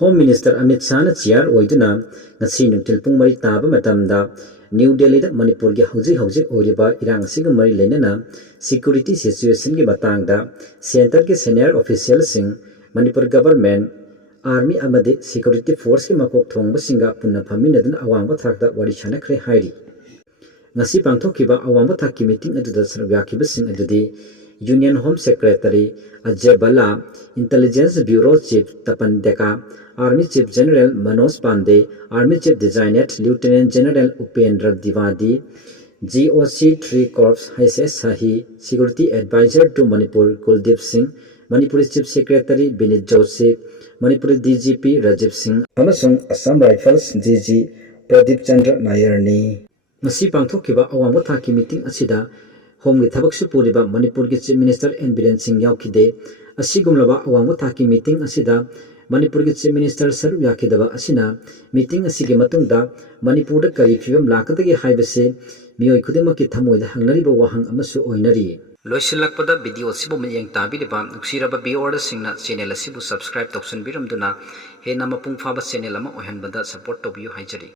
Home Minister Amit Shahna chair oiduna ngasi nungtil pung mari taba matamda New Delhida Manipur gi hauji oriba irang siga mari lenana security situation gi batangda center ke senior official sing Manipur government army amade security force ki makok thongba singa punna phaminadun awangba thakda wari chanakhre hairi ngasi pangthokkiba awangba thakki meeting aduda sarwyakiba sing adudi Union Home Secretary Ajay Bala, Intelligence Bureau Chief Tapan Deka, Army Chief General Manoj Pandey, Army Chief Designate Lieutenant General Upendra Divadi, GOC 3 Corps HSS Sahi, Security Advisor to Manipur Kuldeep Singh, Manipur Chief Secretary Binit Joseph, Manipur DGP Rajiv Singh, Amasung Assam Rifles DG Pradeep Chandra Nayarni. Masi pangthokkiba awangba thaki meeting asida Home with Tabak Supuriba, Manipur Chief Minister and Biren Singh Yaukide, Asigumlava, Awamotaki meeting Asida, Manipur Chief Minister Sir Yakidava Asina, meeting Asigimatunda, Manipur Karifum Lakatagi Hibase, Mio Kudimaki Tamu, the Hangariba Wahang Amasu Oinari. Loisilakpada video Sibum Yang Tabiba, Siraba be order Singna, Channel Sibu subscribe to Biram Duna, He Namapung Faba Senelama Ohanbada support to you Hajari.